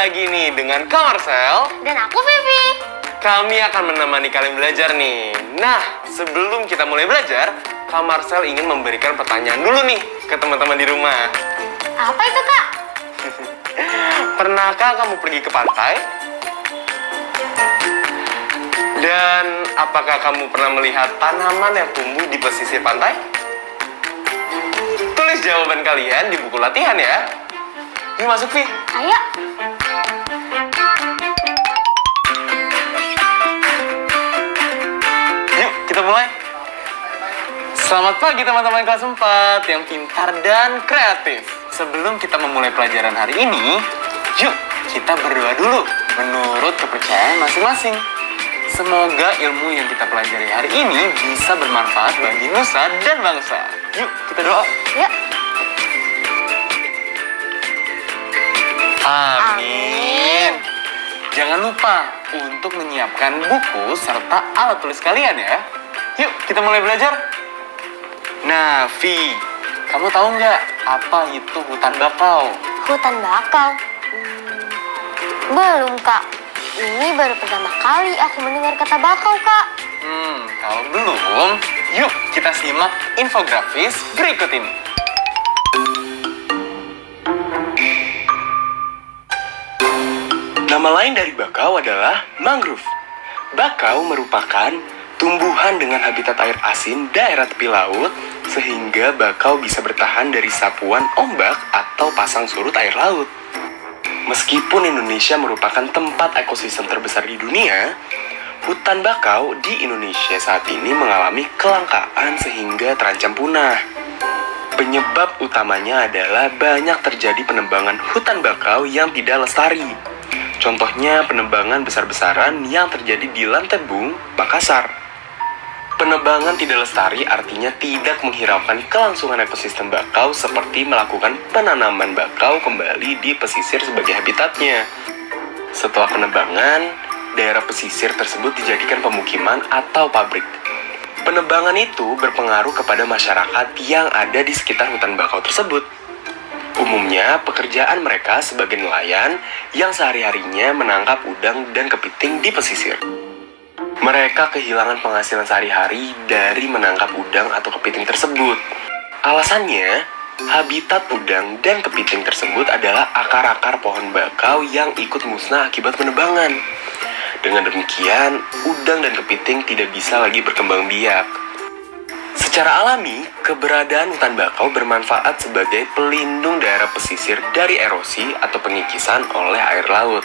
lagi nih dengan Kak Marcel. Dan aku Vivi. Kami akan menemani kalian belajar nih. Nah, sebelum kita mulai belajar, Kak Marcel ingin memberikan pertanyaan dulu nih ke teman-teman di rumah. Apa itu, Kak? Pernahkah kamu pergi ke pantai? Dan apakah kamu pernah melihat tanaman yang tumbuh di pesisir pantai? Tulis jawaban kalian di buku latihan ya. Yuk masuk, Vi. Ayo. Yuk, kita mulai. Selamat pagi teman-teman kelas 4 yang pintar dan kreatif. Sebelum kita memulai pelajaran hari ini, yuk kita berdoa dulu menurut kepercayaan masing-masing. Semoga ilmu yang kita pelajari hari ini bisa bermanfaat bagi nusa dan bangsa. Yuk, kita doa. Yuk. Amin. Jangan lupa untuk menyiapkan buku serta alat tulis kalian ya. Yuk, kita mulai belajar. Nah, Vi, kamu tahu nggak apa itu hutan bakau? Hutan bakau. Belum, Kak. Ini baru pertama kali aku mendengar kata bakau, Kak. Kalau belum, yuk kita simak infografis berikut ini. Nama lain dari bakau adalah mangrove. Bakau merupakan tumbuhan dengan habitat air asin daerah tepi laut, sehingga bakau bisa bertahan dari sapuan ombak atau pasang surut air laut. Meskipun Indonesia merupakan tempat ekosistem terbesar di dunia, hutan bakau di Indonesia saat ini mengalami kelangkaan sehingga terancam punah. Penyebab utamanya adalah banyak terjadi penebangan hutan bakau yang tidak lestari. Contohnya penebangan besar-besaran yang terjadi di Lantebung, Makassar. Penebangan tidak lestari artinya tidak menghiraukan kelangsungan ekosistem bakau seperti melakukan penanaman bakau kembali di pesisir sebagai habitatnya. Setelah penebangan, daerah pesisir tersebut dijadikan pemukiman atau pabrik. Penebangan itu berpengaruh kepada masyarakat yang ada di sekitar hutan bakau tersebut. Umumnya, pekerjaan mereka sebagai nelayan yang sehari-harinya menangkap udang dan kepiting di pesisir. Mereka kehilangan penghasilan sehari-hari dari menangkap udang atau kepiting tersebut. Alasannya, habitat udang dan kepiting tersebut adalah akar-akar pohon bakau yang ikut musnah akibat penebangan. Dengan demikian, udang dan kepiting tidak bisa lagi berkembang biak. Secara alami, keberadaan hutan bakau bermanfaat sebagai pelindung daerah pesisir dari erosi atau pengikisan oleh air laut,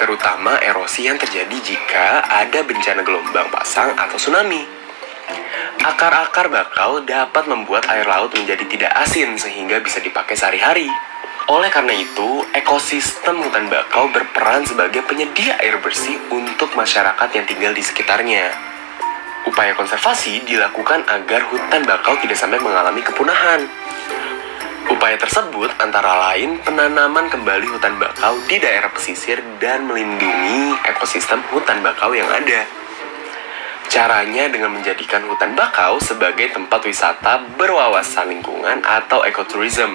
terutama erosi yang terjadi jika ada bencana gelombang pasang atau tsunami. Akar-akar bakau dapat membuat air laut menjadi tidak asin sehingga bisa dipakai sehari-hari. Oleh karena itu, ekosistem hutan bakau berperan sebagai penyedia air bersih untuk masyarakat yang tinggal di sekitarnya. Upaya konservasi dilakukan agar hutan bakau tidak sampai mengalami kepunahan. Upaya tersebut antara lain penanaman kembali hutan bakau di daerah pesisir dan melindungi ekosistem hutan bakau yang ada. Caranya dengan menjadikan hutan bakau sebagai tempat wisata berwawasan lingkungan atau ekoturism.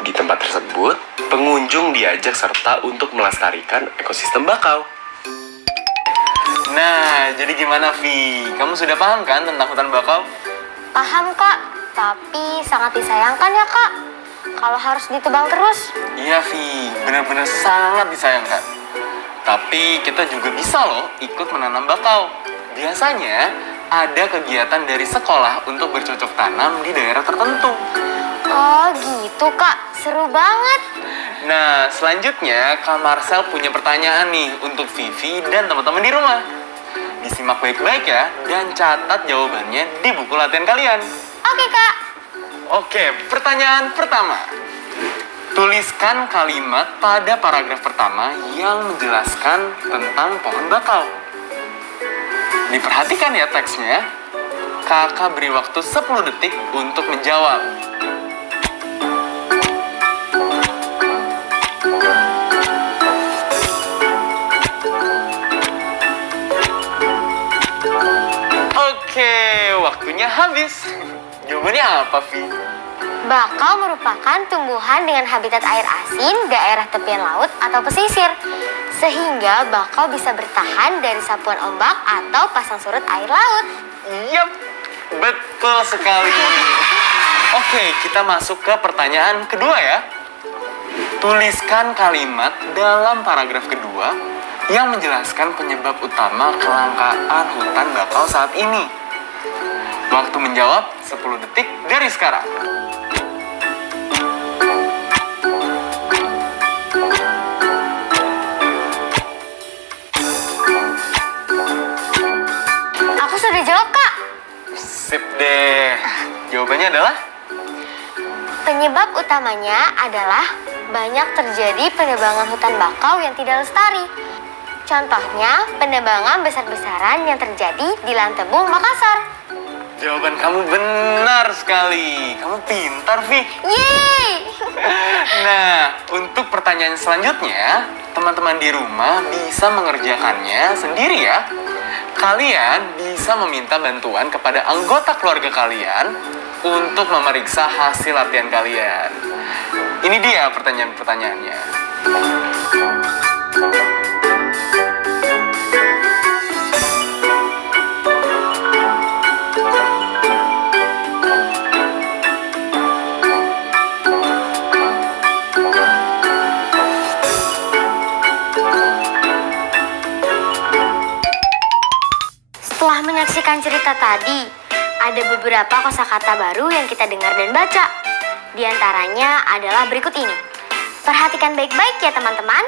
Di tempat tersebut, pengunjung diajak serta untuk melestarikan ekosistem bakau. Nah, jadi gimana, Vi? Kamu sudah paham kan tentang hutan bakau? Paham, Kak. Tapi sangat disayangkan ya, Kak. Kalau harus ditebang terus. Iya, Vi. Benar-benar sangat disayangkan. Tapi kita juga bisa loh ikut menanam bakau. Biasanya ada kegiatan dari sekolah untuk bercocok tanam di daerah tertentu. Oh, gitu, Kak. Seru banget. Nah, selanjutnya Kak Marcel punya pertanyaan nih untuk Vivi dan teman-teman di rumah. Disimak baik-baik ya, dan catat jawabannya di buku latihan kalian. Oke, Kak. Oke, pertanyaan pertama. Tuliskan kalimat pada paragraf pertama yang menjelaskan tentang pohon bakau. Diperhatikan ya teksnya. Kakak beri waktu 10 detik untuk menjawab. Oke, waktunya habis. Jawabannya apa, Vi? Bakau merupakan tumbuhan dengan habitat air asin, daerah tepian laut atau pesisir. Sehingga bakau bisa bertahan dari sapuan ombak atau pasang surut air laut. Yap, betul sekali. Oke, kita masuk ke pertanyaan kedua ya. Tuliskan kalimat dalam paragraf kedua yang menjelaskan penyebab utama kelangkaan hutan bakau saat ini. Waktu menjawab 10 detik dari sekarang. Aku sudah jawab, Kak. Sip deh. Jawabannya adalah? Penyebab utamanya adalah banyak terjadi penebangan hutan bakau yang tidak lestari. Contohnya, penebangan besar-besaran yang terjadi di Lantebung, Makassar. Jawaban kamu benar sekali. Kamu pintar, Vi. Yeay! Nah, untuk pertanyaan selanjutnya, teman-teman di rumah bisa mengerjakannya sendiri ya. Kalian bisa meminta bantuan kepada anggota keluarga kalian untuk memeriksa hasil latihan kalian. Ini dia pertanyaan-pertanyaannya. Setelah menyaksikan cerita tadi, ada beberapa kosakata baru yang kita dengar dan baca. Di antaranya adalah berikut ini. Perhatikan baik-baik ya teman-teman.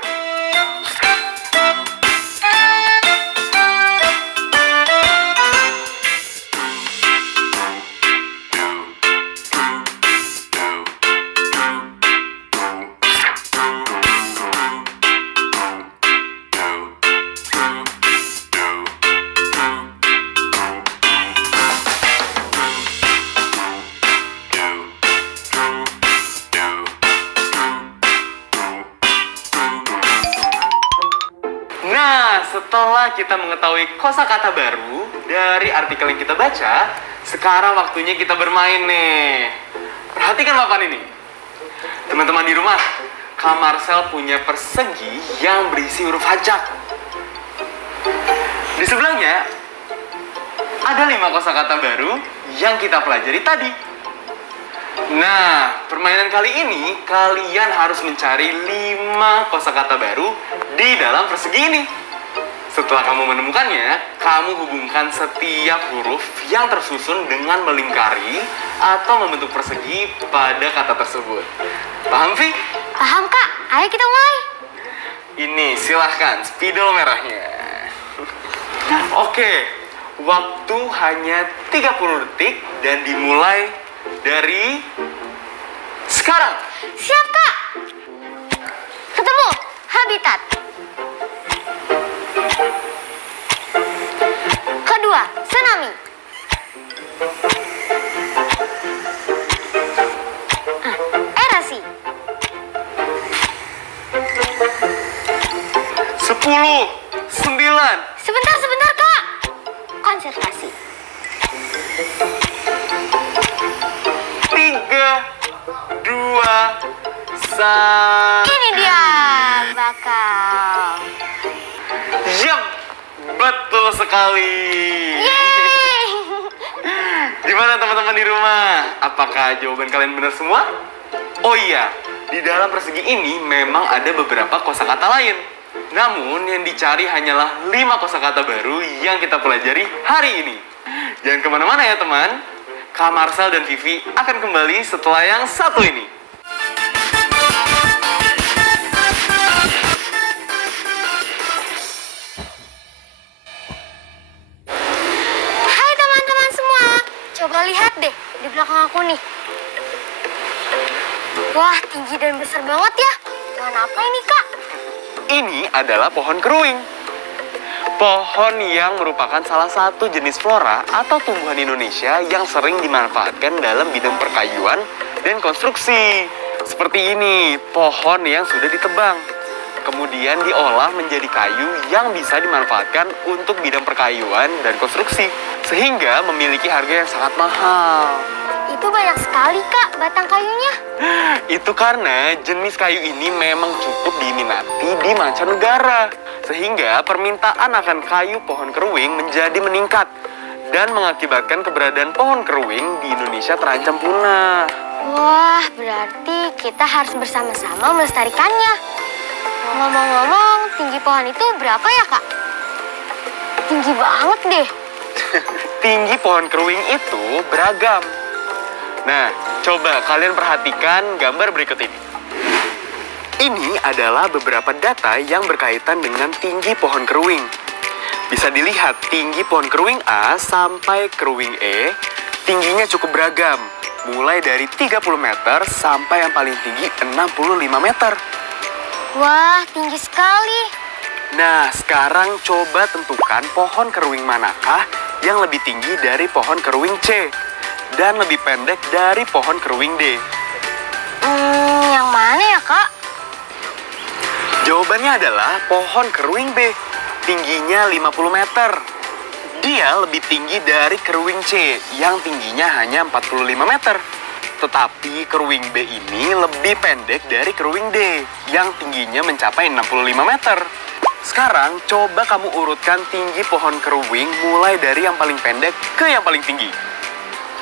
Nah, setelah kita mengetahui kosakata baru dari artikel yang kita baca, sekarang waktunya kita bermain nih. Perhatikan papan ini. Teman-teman di rumah, Kak Marcel punya persegi yang berisi huruf hajak. Di sebelahnya, ada 5 kosakata baru yang kita pelajari tadi. Nah, permainan kali ini kalian harus mencari 5 kosakata baru di dalam persegi ini. Setelah kamu menemukannya, kamu hubungkan setiap huruf yang tersusun dengan melingkari atau membentuk persegi pada kata tersebut. Paham, Vi? Paham, Kak? Ayo kita mulai. Ini, silahkan, spidol merahnya. Oke, waktu hanya 30 detik dan dimulai dari sekarang. Siap, Kak. Ketemu, habitat. Kedua, tsunami. Erasi. 10, 9, Sebentar, Kak. Konservasi. 3, 2, 1. Ini dia, bakal. Yap, betul sekali. Yeay! Gimana teman-teman di rumah? Apakah jawaban kalian benar semua? Oh iya, di dalam persegi ini memang ada beberapa kosakata lain. Namun yang dicari hanyalah 5 kosakata baru yang kita pelajari hari ini. Jangan kemana-mana ya teman. Kak Marcel dan Vivi akan kembali setelah yang satu ini. Hai teman-teman semua. Coba lihat deh di belakang aku nih. Wah, tinggi dan besar banget ya. Pohon apa ini, Kak? Ini adalah pohon keruing. Pohon yang merupakan salah satu jenis flora atau tumbuhan Indonesia yang sering dimanfaatkan dalam bidang perkayuan dan konstruksi. Seperti ini, pohon yang sudah ditebang. Kemudian diolah menjadi kayu yang bisa dimanfaatkan untuk bidang perkayuan dan konstruksi. Sehingga memiliki harga yang sangat mahal. itu banyak sekali, Kak, batang kayunya. Itu karena jenis kayu ini memang cukup diminati di mancanegara. Sehingga permintaan akan kayu pohon keruing menjadi meningkat. Dan mengakibatkan keberadaan pohon keruing di Indonesia terancam punah. Wah, berarti kita harus bersama-sama melestarikannya. Ngomong-ngomong, tinggi pohon itu berapa ya, Kak? Tinggi banget deh. Tinggi pohon keruing itu beragam. Nah, coba kalian perhatikan gambar berikut ini. Ini adalah beberapa data yang berkaitan dengan tinggi pohon keruing. Bisa dilihat tinggi pohon keruing A sampai keruing E, tingginya cukup beragam. Mulai dari 30 meter sampai yang paling tinggi 65 meter. Wah, tinggi sekali. Nah, sekarang coba tentukan pohon keruing manakah yang lebih tinggi dari pohon keruing C dan lebih pendek dari pohon keruing D. Yang mana ya, Kak? Jawabannya adalah pohon keruing B, tingginya 50 meter. Dia lebih tinggi dari keruing C yang tingginya hanya 45 meter. Tetapi keruing B ini lebih pendek dari keruing D yang tingginya mencapai 65 meter. Sekarang coba kamu urutkan tinggi pohon keruing mulai dari yang paling pendek ke yang paling tinggi.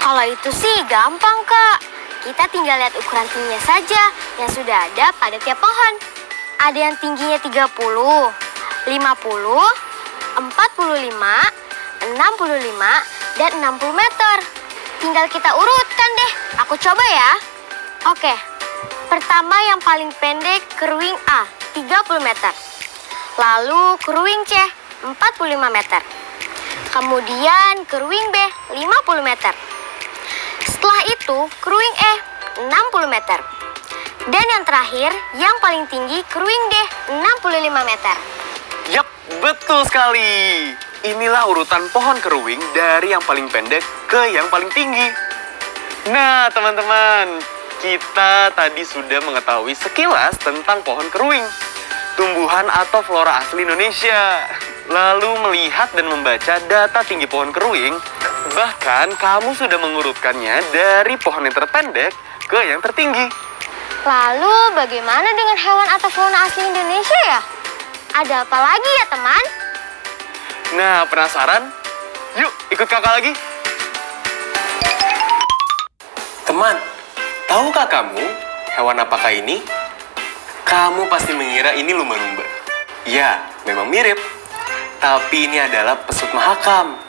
Kalau itu sih gampang, Kak. Kita tinggal lihat ukuran tingginya saja yang sudah ada pada tiap pohon. Ada yang tingginya 30, 50, 45, 65, dan 60 meter. Tinggal kita urutkan deh. Aku coba ya. Oke. Pertama yang paling pendek keruing A, 30 meter. Lalu keruing C, 45 meter. Kemudian keruing B, 50 meter. Setelah itu keruing E, 60 meter. Dan yang terakhir, yang paling tinggi keruing D, 65 meter. Yap, betul sekali. Inilah urutan pohon keruing dari yang paling pendek ke yang paling tinggi. Nah, teman-teman, kita tadi sudah mengetahui sekilas tentang pohon keruing, tumbuhan atau flora asli Indonesia. Lalu melihat dan membaca data tinggi pohon keruing, bahkan kamu sudah mengurutkannya dari pohon yang terpendek ke yang tertinggi. Lalu bagaimana dengan hewan atau fauna asli Indonesia ya? Ada apa lagi ya, teman? Nah, penasaran? Yuk, ikut kakak lagi. Teman, tahukah kamu hewan apakah ini? Kamu pasti mengira ini lumba-lumba. Ya, memang mirip. Tapi ini adalah pesut mahakam.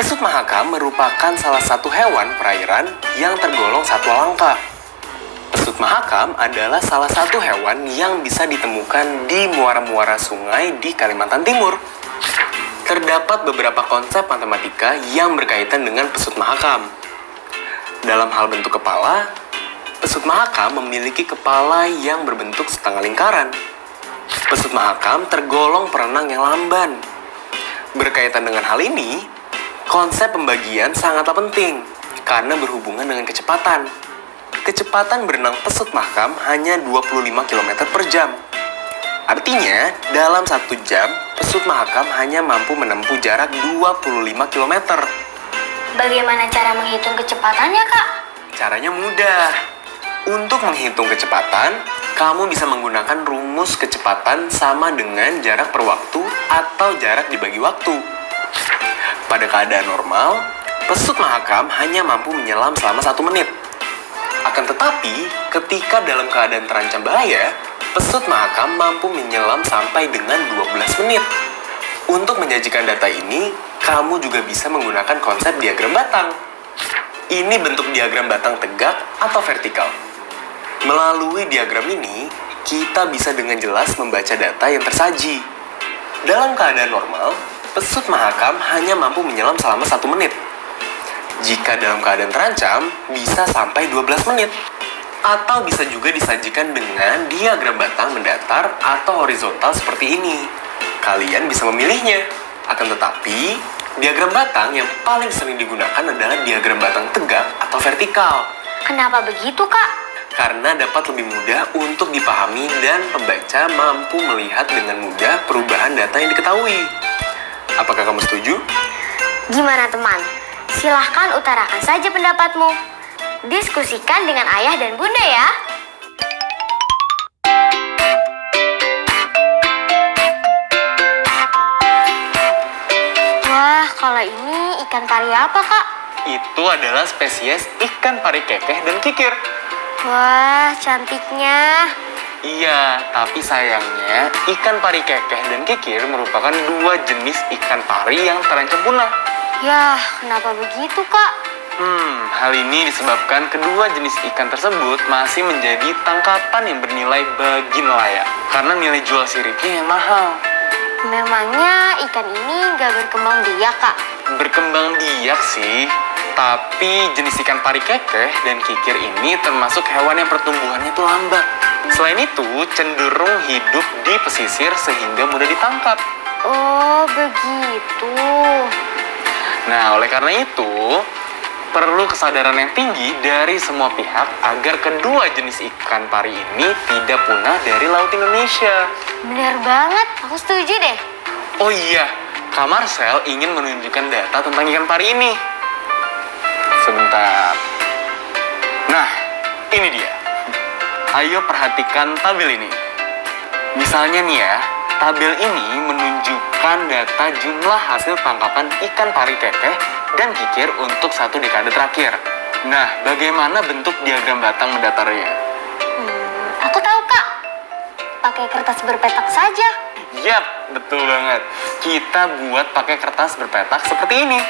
Pesut mahakam merupakan salah satu hewan perairan yang tergolong satwa langka. Pesut mahakam adalah salah satu hewan yang bisa ditemukan di muara-muara sungai di Kalimantan Timur. Terdapat beberapa konsep matematika yang berkaitan dengan pesut mahakam. Dalam hal bentuk kepala, pesut mahakam memiliki kepala yang berbentuk setengah lingkaran. Pesut mahakam tergolong perenang yang lamban. Berkaitan dengan hal ini, konsep pembagian sangatlah penting karena berhubungan dengan kecepatan. Kecepatan berenang pesut mahakam hanya 25 km per jam. Artinya, dalam 1 jam, pesut mahakam hanya mampu menempuh jarak 25 km. Bagaimana cara menghitung kecepatannya, Kak? Caranya mudah. Untuk menghitung kecepatan, kamu bisa menggunakan rumus kecepatan sama dengan jarak per waktu atau jarak dibagi waktu. Pada keadaan normal, pesut mahakam hanya mampu menyelam selama 1 menit. Akan tetapi, ketika dalam keadaan terancam bahaya, pesut mahakam mampu menyelam sampai dengan 12 menit. Untuk menyajikan data ini, kamu juga bisa menggunakan konsep diagram batang. Ini bentuk diagram batang tegak atau vertikal. Melalui diagram ini, kita bisa dengan jelas membaca data yang tersaji. Dalam keadaan normal, pesut mahakam hanya mampu menyelam selama 1 menit. Jika dalam keadaan terancam, bisa sampai 12 menit. Atau bisa juga disajikan dengan diagram batang mendatar atau horizontal seperti ini. Kalian bisa memilihnya. Akan tetapi, diagram batang yang paling sering digunakan adalah diagram batang tegak atau vertikal. Kenapa begitu, Kak? Karena dapat lebih mudah untuk dipahami dan pembaca mampu melihat dengan mudah perubahan data yang diketahui. Apakah kamu setuju? Gimana, teman? Silahkan utarakan saja pendapatmu. Diskusikan dengan ayah dan bunda ya. Wah, kalau ini ikan pari apa, Kak? Itu adalah spesies ikan pari kekeh dan kikir. Wah, cantiknya. Iya, tapi sayangnya ikan pari kekeh dan kikir merupakan dua jenis ikan pari yang terancam punah. Yah, kenapa begitu, Kak? Hal ini disebabkan kedua jenis ikan tersebut masih menjadi tangkapan yang bernilai bagi nelayan karena nilai jual siripnya yang mahal. Memangnya ikan ini nggak berkembang biak, Kak? Berkembang biak sih, tapi jenis ikan pari kekeh dan kikir ini termasuk hewan yang pertumbuhannya itu lambat. Selain itu, cenderung hidup di pesisir sehingga mudah ditangkap. Oh, begitu. Nah, oleh karena itu, perlu kesadaran yang tinggi dari semua pihak agar kedua jenis ikan pari ini tidak punah dari laut Indonesia. Benar banget, aku setuju deh. Oh iya, Kak Marcel ingin menunjukkan data tentang ikan pari ini. Sebentar. Nah, ini dia. Ayo perhatikan tabel ini. Misalnya nih ya, tabel ini menunjukkan data jumlah hasil tangkapan ikan pari kekeh dan kikir untuk 1 dekade terakhir. Nah, bagaimana bentuk diagram batang mendatarnya? Aku tahu, Kak. Pakai kertas berpetak saja. Yap, betul banget. Kita buat pakai kertas berpetak seperti ini.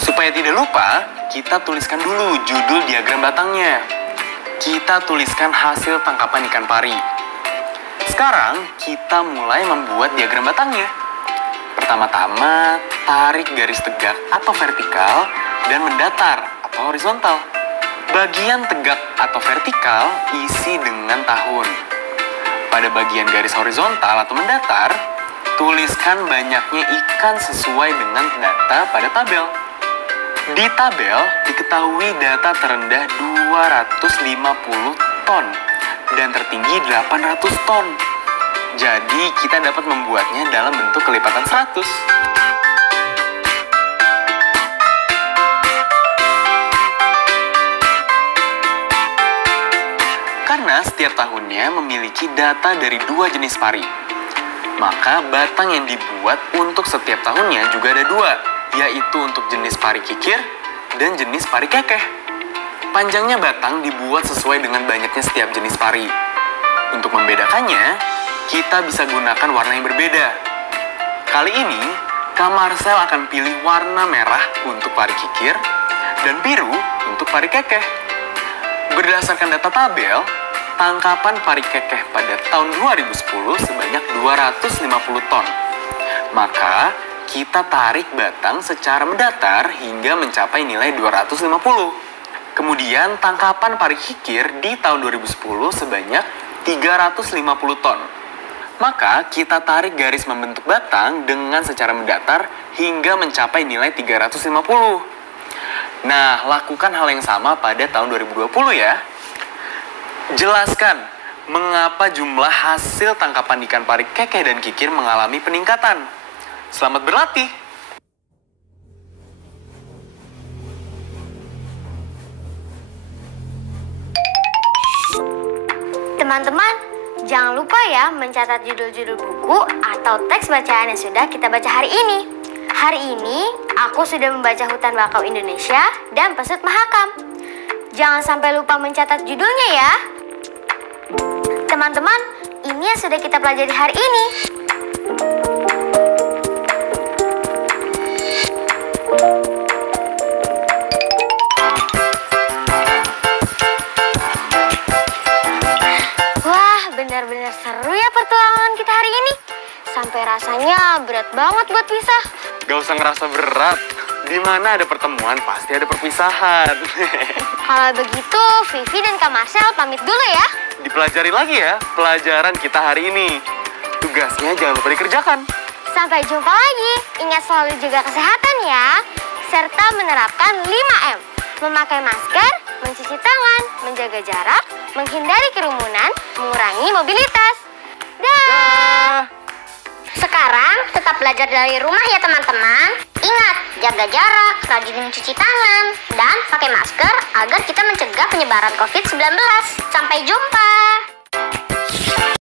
Supaya tidak lupa, kita tuliskan dulu judul diagram batangnya. Kita tuliskan hasil tangkapan ikan pari. Sekarang, kita mulai membuat diagram batangnya. Pertama-tama, tarik garis tegak atau vertikal dan mendatar atau horizontal. Bagian tegak atau vertikal isi dengan tahun. Pada bagian garis horizontal atau mendatar, tuliskan banyaknya ikan sesuai dengan data pada tabel. Di tabel diketahui data terendah 250 ton dan tertinggi 800 ton. Jadi kita dapat membuatnya dalam bentuk kelipatan 100. Karena setiap tahunnya memiliki data dari dua jenis pari, maka batang yang dibuat untuk setiap tahunnya juga ada dua, yaitu untuk jenis pari kikir dan jenis pari kekeh. Panjangnya batang dibuat sesuai dengan banyaknya setiap jenis pari. Untuk membedakannya, kita bisa gunakan warna yang berbeda. Kali ini, Kak Marcel akan pilih warna merah untuk pari kikir dan biru untuk pari kekeh. Berdasarkan data tabel, tangkapan pari kekeh pada tahun 2010 sebanyak 250 ton. Maka, kita tarik batang secara mendatar hingga mencapai nilai 250. Kemudian tangkapan pari kikir di tahun 2010 sebanyak 350 ton. Maka kita tarik garis membentuk batang dengan secara mendatar hingga mencapai nilai 350. Nah, lakukan hal yang sama pada tahun 2020 ya. Jelaskan mengapa jumlah hasil tangkapan ikan pari kekeh dan kikir mengalami peningkatan. Selamat berlatih! Teman-teman, jangan lupa ya mencatat judul-judul buku atau teks bacaan yang sudah kita baca hari ini. Hari ini, aku sudah membaca Hutan Bakau Indonesia dan Pesut Mahakam. Jangan sampai lupa mencatat judulnya ya. Teman-teman, ini yang sudah kita pelajari hari ini. Wah, benar-benar seru ya pertualangan kita hari ini. Sampai rasanya berat banget buat pisah. Gak usah ngerasa berat. Di mana ada pertemuan, pasti ada perpisahan. Kalau begitu, Vivi dan Kak Marcel pamit dulu ya. Dipelajari lagi ya pelajaran kita hari ini. Tugasnya jangan lupa dikerjakan. Sampai jumpa lagi. Ingat selalu jaga kesehatan ya. Serta menerapkan 5M. Memakai masker, mencuci tangan, menjaga jarak, menghindari kerumunan, mengurangi mobilitas. Dah. Sekarang tetap belajar dari rumah ya teman-teman. Ingat, jaga jarak, rajin mencuci tangan, dan pakai masker agar kita mencegah penyebaran COVID-19. Sampai jumpa!